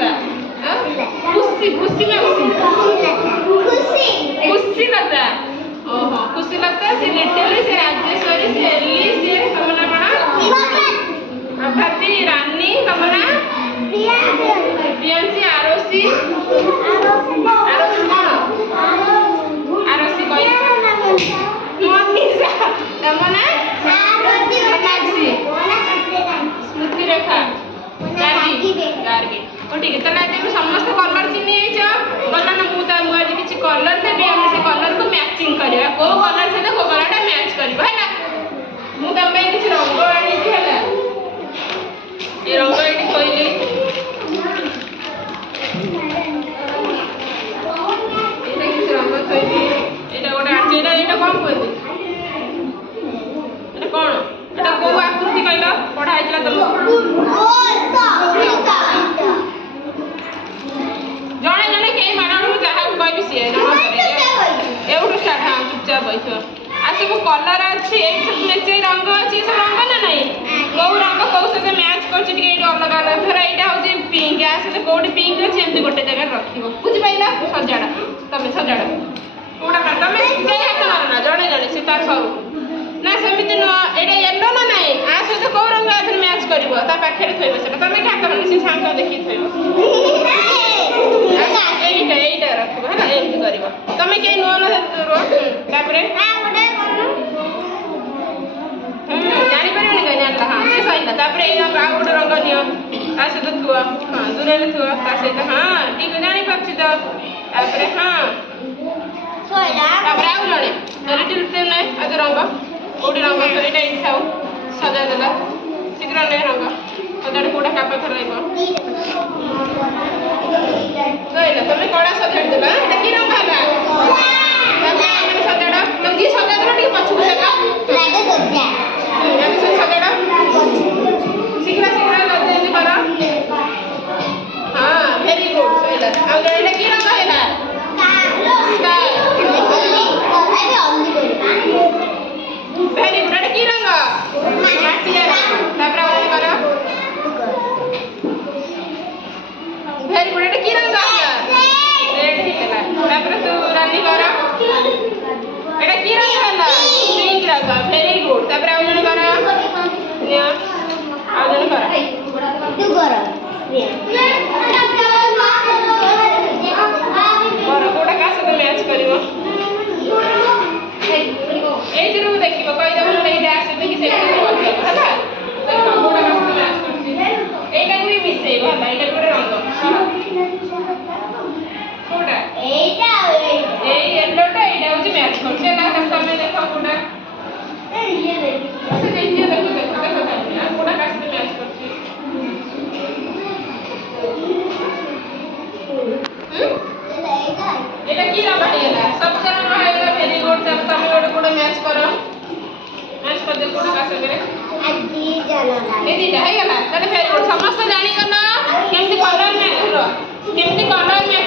लता खुशी खुशी खुशी खुशी लता ओहो खुशी लता से लिटिल से राजेश्वरी से एली से तमना बड़ा अभति रानी तमना प्रियांशी आरोसी आरोसी कोई मनीषा तमना सोनाक्षी स्मृति रेखा गार्गी गार्गी ओ ठीक है तला ते समस्त कलर चिन्ह छ गला न मु त आज किछि कलर देबी हम से कलर को मैचिंग करबा को कलर से को कलरटा मैच करबा हैला मु त पे किछि रंग आनी छी हैला ये रंग एटी कोइली एटा किछि रंग कोइली एटा गोटे आचेटा एटा कम कोइली एटा कोन एटा को आकृति कहलो पढा आइतला तुम जणे जणे के मानन जहा कहबी से एउठु स्टार्ट हां चुपचाप बैठो आ सब कलर अछि ए सब मेचे रंग अछि सब रंग ना नहीं को रंग को से मैच करछि के एटा अलग अलग धर एटा होछि पिंक आ से कोडी पिंक अछि एमती गोटे जगह रखिबो बुझि पाइला सजाडा तमे सजाडा कोडा कर तमे के हाथ मारना जणे जणे से तार सरू ना समिति न एटा येलो ना नहीं आ से को रंग आथि मैच करबो ता पाखरे थइबो सेटा तमे के हाथ मारना से छांक देखि थइबो एटा रखिबो हैला एमती करबो तमे के नो न तापरे जानी परिबनी गय जानला हां से सहिला तापरे ए रंग आ गोटे रंग नियो आ से तो थुआ हां दूरे थुआ ता से हां ठीक जानी पछि तो तापरे हां सोइला तापरे आ जणे लिटिल ने आज रंग कोडी रंग तो एटा इठाऊ सजा देला शीघ्र ने रंग सजाडे कोडा का पाखर रहइबो सोइला तमे कोडा सजाड देला एटा की रंग हला तमे आमे सजाडा तुम जी सजा देला ठीक पछु सजा लागे सजा आमे सजाडा शीघ्र शीघ्र जल्दी करा हां वेरी गुड सोइला आ एटा की रंग हला स्काई वेरी गुड एटा की रंग माटिया तापरा वाला करा वेरी गुड एटा की रंग हला रेड हिला तापरा तू रानी करा एटा की रंग हला पिंक रंग वेरी गुड तापरा वाला करा निया आ जने करा तू करा और कोडा का से मैच करिवो ए जरूर देखिबो कहि देबो नै एटा आसे देखि से हैला तो कोडा का से मैच करछि एटा भी मिसेइबो हैला एटा कोडा रंग कोडा एटा ए येलोटा एटा होछि मैच करछि ना तमे देखो कोडा ए ये देखि से देखिए देखो कोडा का से मैच करछि एटा की रंग हैला सब जन हैला वेरी गुड चल तमे गोटे कोडा मैच करो मैच कर दे कोडा का से करे आजी जलला ए दीटा हैला तने फेर समस्त जानि कना केमती कलर में करो केमती कलर में